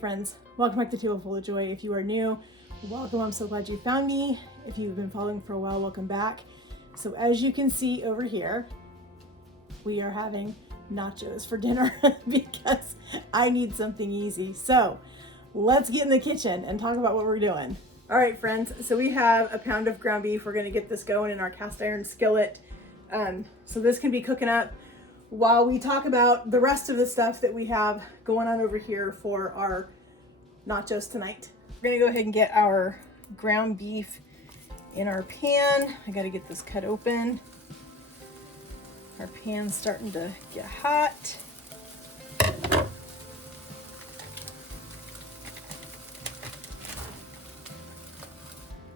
friends, welcome back to Table Full of Joy. If you are new, welcome. I'm so glad you found me. If you've been following for a while, welcome back. So as you can see over here, we are having nachos for dinner because I need something easy. So let's get in the kitchen and talk about what we're doing. All right, friends, so we have a pound of ground beef. We're gonna get this going in our cast iron skillet. So this can be cooking up while we talk about the rest of the stuff that we have going on over here for our nachos tonight. We're gonna go ahead and get our ground beef in our pan. I gotta get this cut open. Our pan's starting to get hot.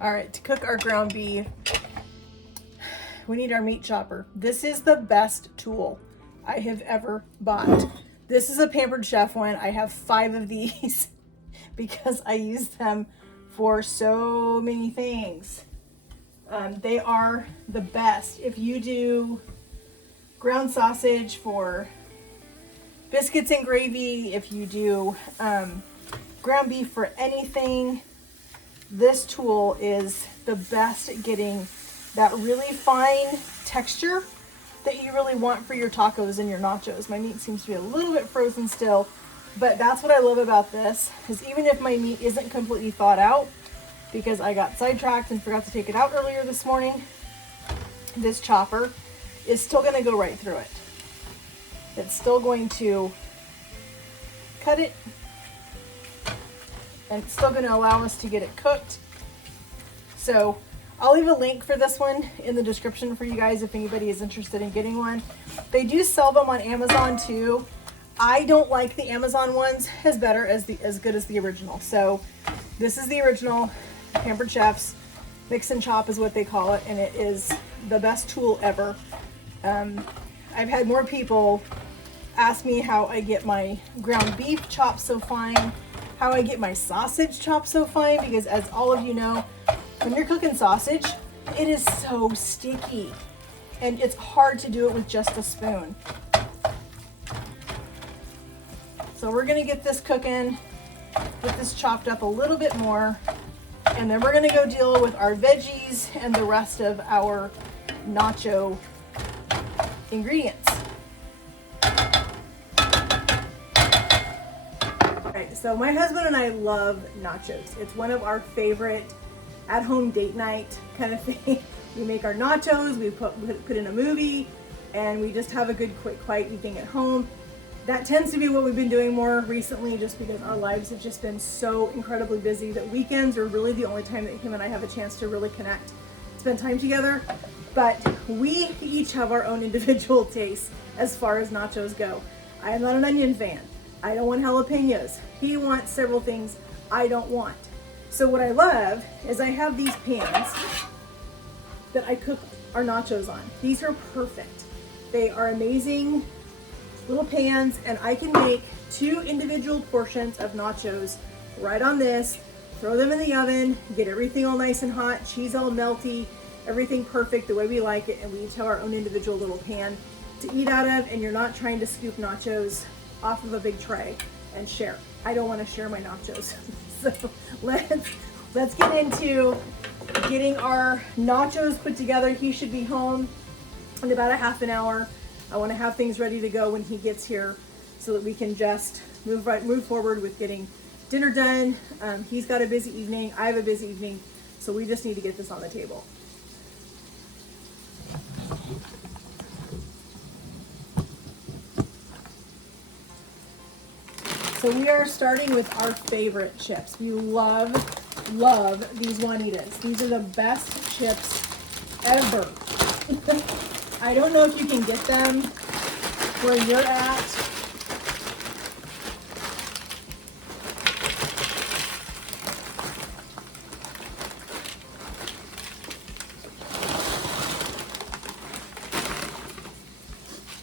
All right, to cook our ground beef, we need our meat chopper. This is the best tool I have ever bought. This is a Pampered Chef one. I have 5 of these because I use them for so many things. They are the best. If you do ground sausage for biscuits and gravy, if you do ground beef for anything, this tool is the best at getting that really fine texture that you really want for your tacos and your nachos. My meat seems to be a little bit frozen still, but that's what I love about this, is even if my meat isn't completely thawed out, because I got sidetracked and forgot to take it out earlier this morning, this chopper is still gonna go right through it. It's still going to cut it, and it's still gonna allow us to get it cooked. So I'll leave a link for this one in the description for you guys if anybody is interested in getting one. They do sell them on Amazon too. I don't like the Amazon ones as good as the original. So this is the original Pampered Chef's Mix and Chop is what they call it, and it is the best tool ever. I've had more people ask me how I get my ground beef chopped so fine, how I get my sausage chopped so fine, because as all of you know, when you're cooking sausage, it is so sticky and it's hard to do it with just a spoon. So we're gonna get this cooking, get this chopped up a little bit more, and then we're gonna go deal with our veggies and the rest of our nacho ingredients. All right, so my husband and I love nachos. It's one of our favorite at-home date night kind of thing. We make our nachos, we put in a movie, and we just have a good, quick, quiet evening at home. That tends to be what we've been doing more recently, just because our lives have just been so incredibly busy that weekends are really the only time that him and I have a chance to really connect, spend time together. But we each have our own individual tastes as far as nachos go. I am not an onion fan. I don't want jalapenos. He wants several things I don't want. So what I love is I have these pans that I cook our nachos on. These are perfect. They are amazing little pans, and I can make 2 individual portions of nachos right on this, throw them in the oven, get everything all nice and hot, cheese all melty, everything perfect the way we like it, and we each have our own individual little pan to eat out of, and you're not trying to scoop nachos off of a big tray and share. I don't want to share my nachos. So let's get into getting our nachos put together. He should be home in about a half an hour. I want to have things ready to go when he gets here so that we can just move forward with getting dinner done. He's got a busy evening. I have a busy evening. So we just need to get this on the table. So we are starting with our favorite chips. We love these Juanitas. These are the best chips ever. I don't know if you can get them where you're at.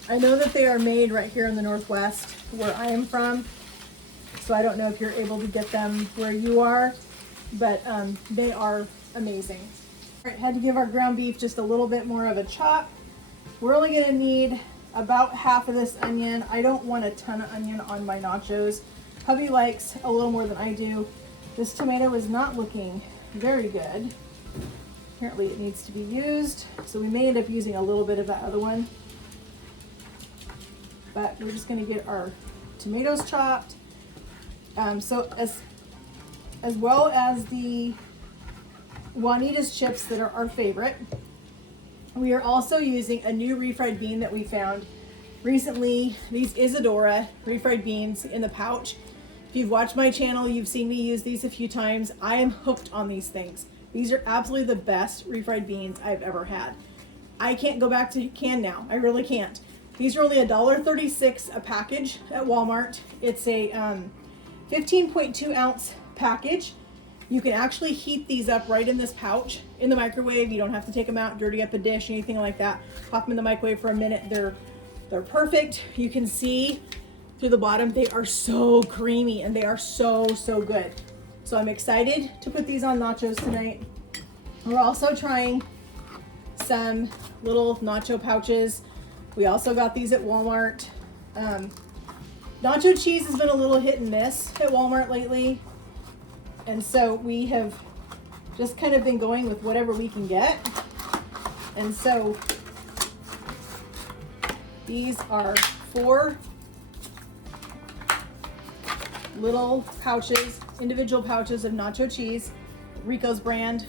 I know that they are made right here in the Northwest where I am from. So I don't know if you're able to get them where you are, but they are amazing. All right, had to give our ground beef just a little bit more of a chop. We're only gonna need about half of this onion. I don't want a ton of onion on my nachos. hubby likes a little more than I do. This tomato is not looking very good. Apparently it needs to be used, so we may end up using a little bit of that other one. But we're just going to get our tomatoes chopped. So as well as the Juanita's chips that are our favorite, we are also using a new refried bean that we found recently. These Isadora refried beans in the pouch. If you've watched my channel, you've seen me use these a few times. I am hooked on these things. These are absolutely the best refried beans I've ever had. I can't go back to can now. I really can't. These are only $1.36 a package at Walmart. It's a 15.2 ounce package. You can actually heat these up right in this pouch in the microwave. You don't have to take them out, dirty up a dish, anything like that. Pop them in the microwave for a minute. They're perfect. You can see through the bottom, they are so creamy and they are so good. So I'm excited to put these on nachos tonight. We're also trying some little nacho pouches. We also got these at Walmart. Nacho cheese has been a little hit and miss at Walmart lately. And so we have just kind of been going with whatever we can get. And so these are 4 little pouches, individual pouches of nacho cheese, Rico's brand.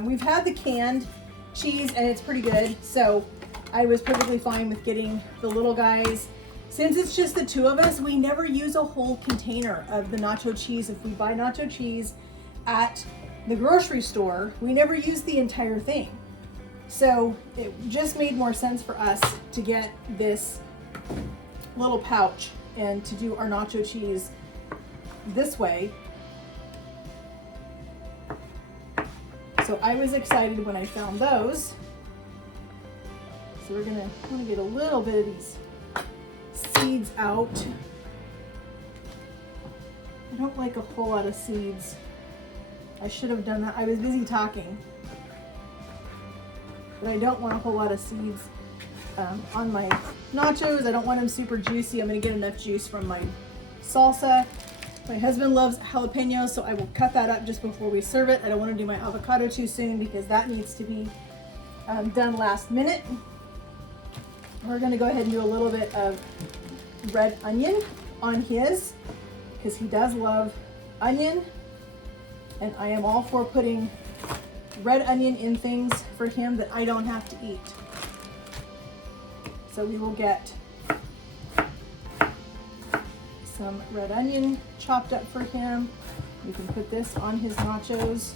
We've had the canned cheese and it's pretty good. So I was perfectly fine with getting the little guys. Since it's just the 2 of us, we never use a whole container of the nacho cheese. If we buy nacho cheese at the grocery store, we never use the entire thing. So it just made more sense for us to get this little pouch and to do our nacho cheese this way. So I was excited when I found those. So we're gonna want to get a little bit of these seeds out. I don't like a whole lot of seeds. I should have done that. I was busy talking. But I don't want a whole lot of seeds on my nachos. I don't want them super juicy. I'm gonna get enough juice from my salsa. My husband loves jalapenos, so I will cut that up just before we serve it. I don't want to do my avocado too soon because that needs to be done last minute. We're going to go ahead and do a little bit of red onion on his because he does love onion, and I am all for putting red onion in things for him that I don't have to eat. So we will get some red onion chopped up for him. You can put this on his nachos.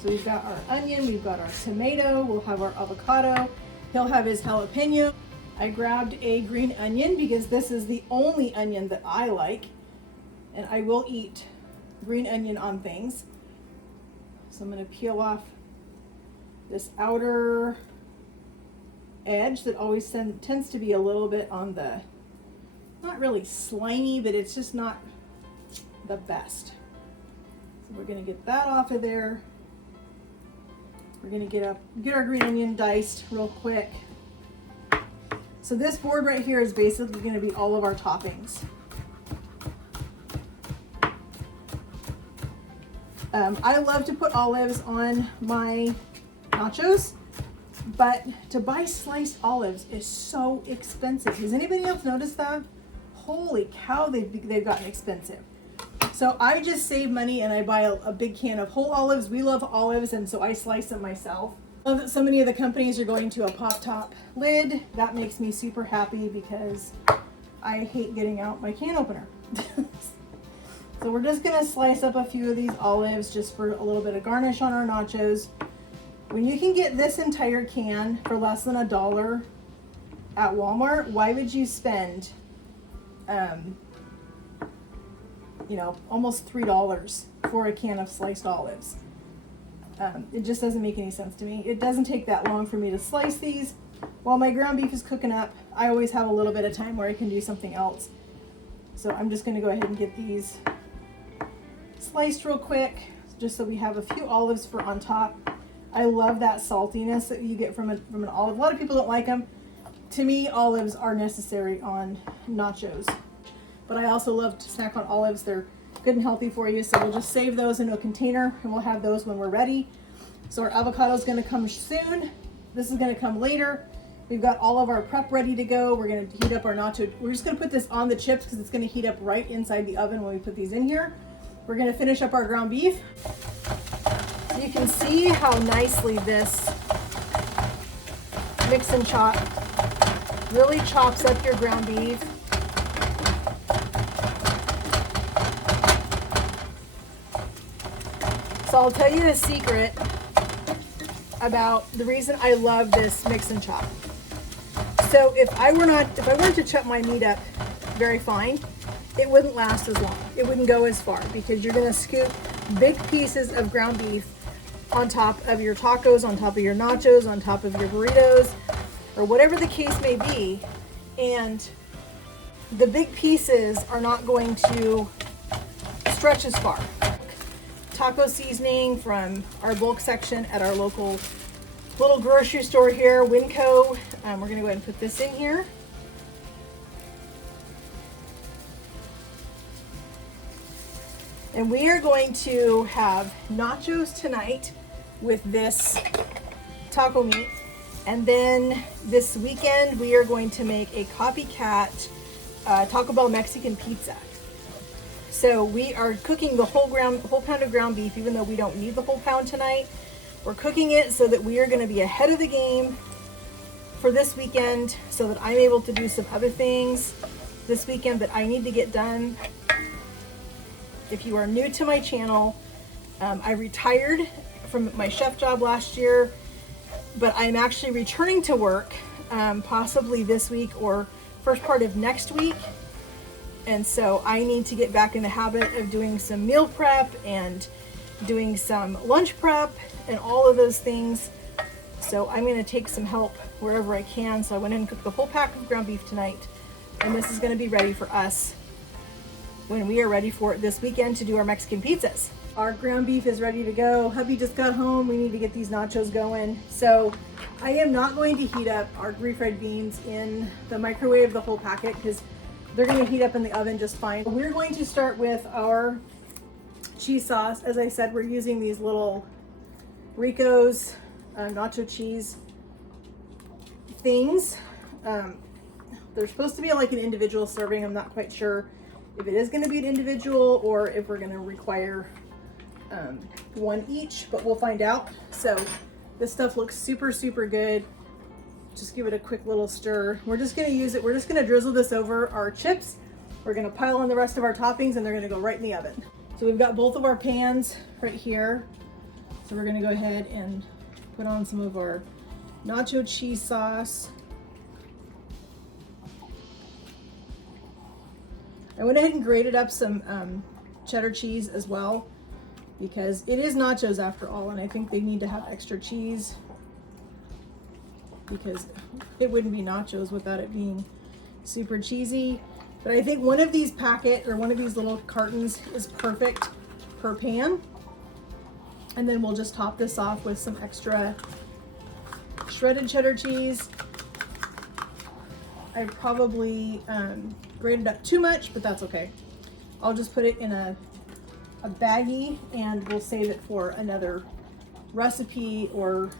So we've got our onion, we've got our tomato, we'll have our avocado. He'll have his jalapeno. I grabbed a green onion because this is the only onion that I like, and I will eat green onion on things. So I'm going to peel off this outer edge that always tends to be a little bit on the, not really slimy, but it's just not the best. So we're going to get that off of there. We're going to get our green onion diced real quick. So this board right here is basically going to be all of our toppings. I love to put olives on my nachos, but to buy sliced olives is so expensive. Has anybody else noticed that? Holy cow, they've gotten expensive. So I just save money and I buy a big can of whole olives. We love olives, and so I slice them myself. I love that so many of the companies are going to a pop top lid. That makes me super happy because I hate getting out my can opener. So we're just gonna slice up a few of these olives just for a little bit of garnish on our nachos. When you can get this entire can for less than $1 at Walmart, why would you spend almost $3 for a can of sliced olives? It just doesn't make any sense to me. It doesn't take that long for me to slice these. While my ground beef is cooking up, I always have a little bit of time where I can do something else. So I'm just gonna go ahead and get these sliced real quick, just so we have a few olives for on top. I love that saltiness that you get from an olive. A lot of people don't like them. To me, olives are necessary on nachos. but I also love to snack on olives. They're good and healthy for you. So we'll just save those into a container and we'll have those when we're ready. So our avocado is going to come soon. This is going to come later. We've got all of our prep ready to go. We're going to heat up our nacho. We're just going to put this on the chips because it's going to heat up right inside the oven when we put these in here. We're going to finish up our ground beef. You can see how nicely this mix and chop really chops up your ground beef. So I'll tell you a secret about the reason I love this mix and chop. So if I weren't to chop my meat up very fine, it wouldn't last as long. It wouldn't go as far because you're gonna scoop big pieces of ground beef on top of your tacos, on top of your nachos, on top of your burritos, or whatever the case may be. And the big pieces are not going to stretch as far. Taco seasoning from our bulk section at our local little grocery store here, Winco. We're gonna go ahead and put this in here. And we are going to have nachos tonight with this taco meat. And then this weekend, we are going to make a copycat Taco Bell Mexican pizza. So we are cooking the whole pound of ground beef, even though we don't need the whole pound tonight. We're cooking it so that we are going to be ahead of the game for this weekend so that I'm able to do some other things this weekend that I need to get done. If you are new to my channel, I retired from my chef job last year, but I'm actually returning to work possibly this week or first part of next week. And so I need to get back in the habit of doing some meal prep and doing some lunch prep and all of those things. So I'm going to take some help wherever I can. So I went in and cooked the whole pack of ground beef tonight. And this is going to be ready for us when we are ready for it this weekend to do our Mexican pizzas. Our ground beef is ready to go. Hubby just got home. We need to get these nachos going. So I am not going to heat up our refried beans in the microwave, the whole packet, because they're going to heat up in the oven just fine. We're going to start with our cheese sauce. As I said, we're using these little Rico's nacho cheese things. They're supposed to be like an individual serving. I'm not quite sure if it is going to be an individual or if we're going to require one each, but we'll find out. So this stuff looks super, super good. Just give it a quick little stir. We're just going to use it. We're just going to drizzle this over our chips. We're going to pile on the rest of our toppings and they're going to go right in the oven. So we've got both of our pans right here. So we're going to go ahead and put on some of our nacho cheese sauce. I went ahead and grated up some cheddar cheese as well because it is nachos after all, and I think they need to have extra cheese because it wouldn't be nachos without it being super cheesy. But I think one of these one of these little cartons is perfect per pan. And then we'll just top this off with some extra shredded cheddar cheese. I probably grated up too much, but that's okay. I'll just put it in a baggie and we'll save it for another recipe or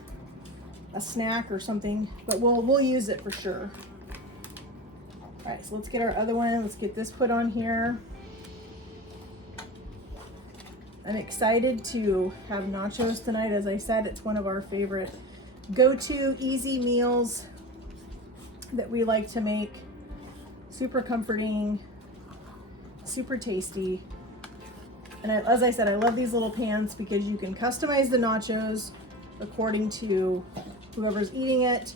a snack or something, but we'll use it for sure. All right, so let's get our other one. Let's get this put on here. I'm excited to have nachos tonight. As I said, it's one of our favorite go-to easy meals that we like to make. Super comforting, super tasty. And as I said, I love these little pans because you can customize the nachos according to whoever's eating it.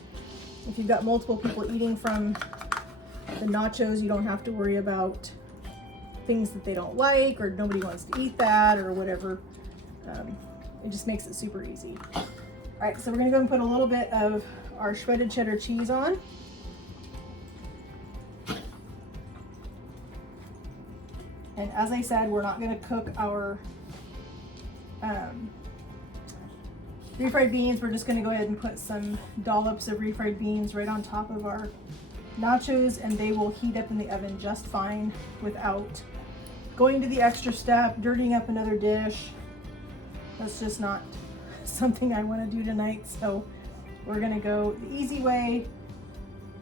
If you've got multiple people eating from the nachos, you don't have to worry about things that they don't like or nobody wants to eat that or whatever. It just makes it super easy. All right, so we're gonna go and put a little bit of our shredded cheddar cheese on. And as I said, we're not gonna cook our refried beans. We're just gonna go ahead and put some dollops of refried beans right on top of our nachos, and they will heat up in the oven just fine without going to the extra step, dirtying up another dish. That's just not something I want to do tonight. So we're gonna go the easy way.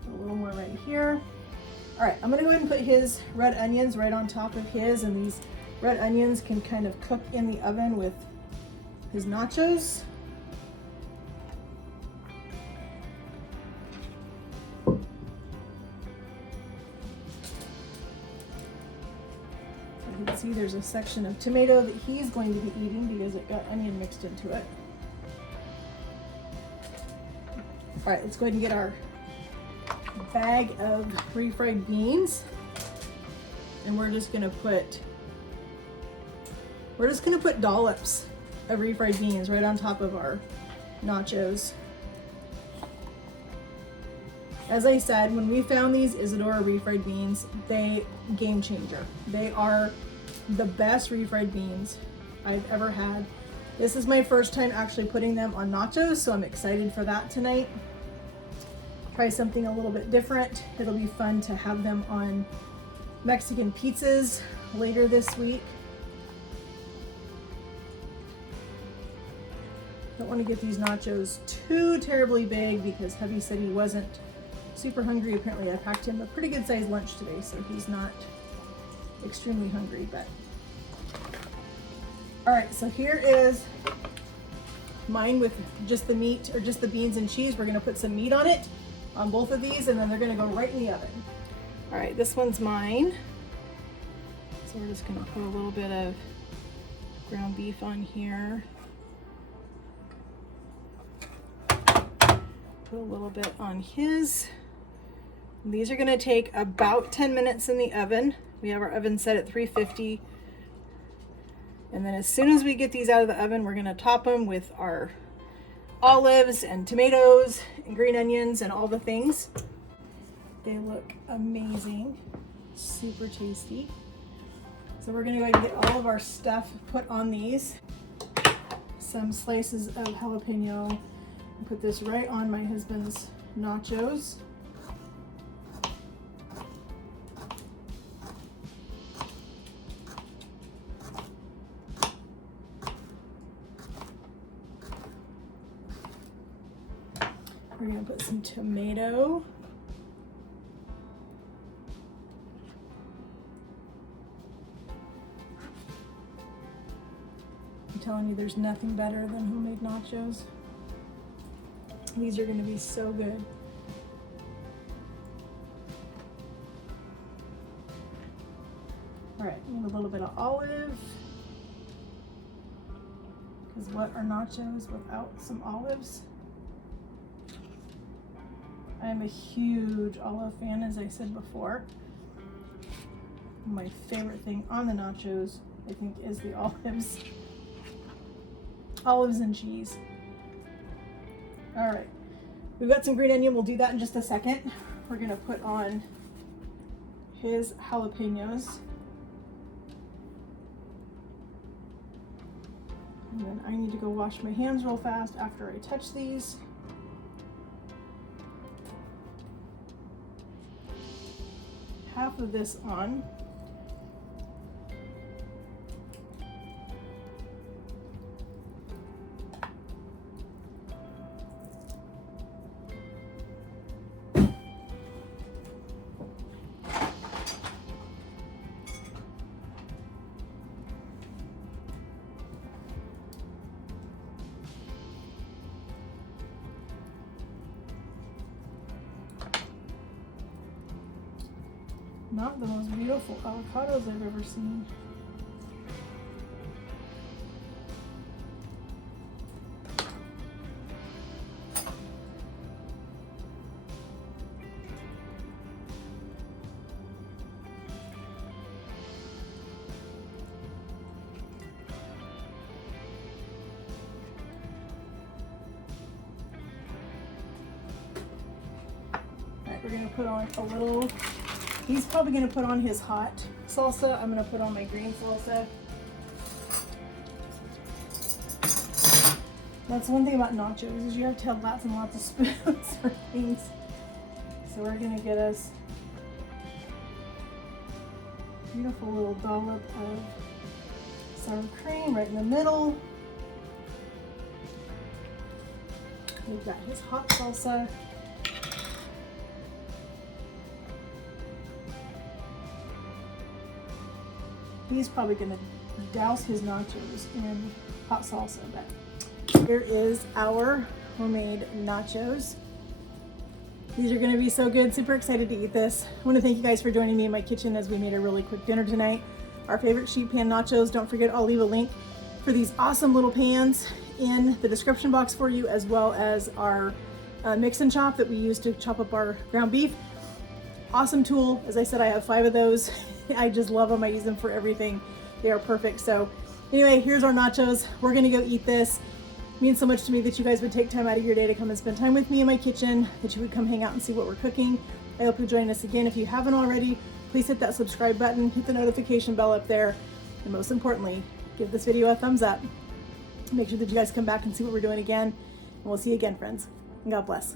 A little more right here. All right, I'm gonna go ahead and put his red onions right on top of his, and these red onions can kind of cook in the oven with his nachos. You can see there's a section of tomato that he's going to be eating because it got onion mixed into it. All right, let's go ahead and get our bag of refried beans, and we're just gonna put dollops of refried beans right on top of our nachos. As I said, when we found these Isadora refried beans, they game changer. They are the best refried beans I've ever had. This is my first time actually putting them on nachos, so I'm excited for that tonight. Try something a little bit different. It'll be fun to have them on Mexican pizzas later this week. Don't want to get these nachos too terribly big because hubby said he wasn't super hungry. Apparently I packed him a pretty good sized lunch today, so he's not extremely hungry. But all right, so here is mine with just the meat, or just the beans and cheese. We're gonna put some meat on it, on both of these, and then they're gonna go right in the oven. All right, this one's mine. So we're just gonna put a little bit of ground beef on here. Put a little bit on his. And these are gonna take about 10 minutes in the oven. We have our oven set at 350. And then as soon as we get these out of the oven, we're gonna top them with our olives and tomatoes and green onions and all the things. They look amazing, super tasty. So we're gonna go ahead and get all of our stuff put on these. Some slices of jalapeno, and put this right on my husband's nachos. We're gonna put some tomato. I'm telling you, there's nothing better than homemade nachos. These are gonna be so good. All right, and a little bit of olive. Because what are nachos without some olives? I'm a huge olive fan, as I said before. My favorite thing on the nachos, I think, is the olives. Olives and cheese. All right, we've got some green onion. We'll do that in just a second. We're gonna put on his jalapenos. And then I need to go wash my hands real fast after I touch these. Half of this on. Not the most beautiful avocados I've ever seen. All right, we're gonna put on a little. He's probably gonna put on his hot salsa. I'm gonna put on my green salsa. That's one thing about nachos is you have to have lots and lots of spoons for things. So we're gonna get us a beautiful little dollop of sour cream right in the middle. We've got his hot salsa. He's probably gonna douse his nachos in hot salsa, but here is our homemade nachos. These are gonna be so good, super excited to eat this. I wanna thank you guys for joining me in my kitchen as we made a really quick dinner tonight. Our favorite sheet pan nachos. Don't forget, I'll leave a link for these awesome little pans in the description box for you, as well as our mix and chop that we use to chop up our ground beef. Awesome tool. As I said, I have 5 of those. I just love them. I use them for everything. They are perfect. So anyway, here's our nachos. We're gonna go eat this. It means so much to me that you guys would take time out of your day to come and spend time with me in my kitchen, that you would come hang out and see what we're cooking. I hope you'll join us again. If you haven't already, please hit that subscribe button, hit the notification bell up there, and most importantly, give this video a thumbs up. Make sure that you guys come back and see what we're doing again. And we'll see you again, friends. And God bless.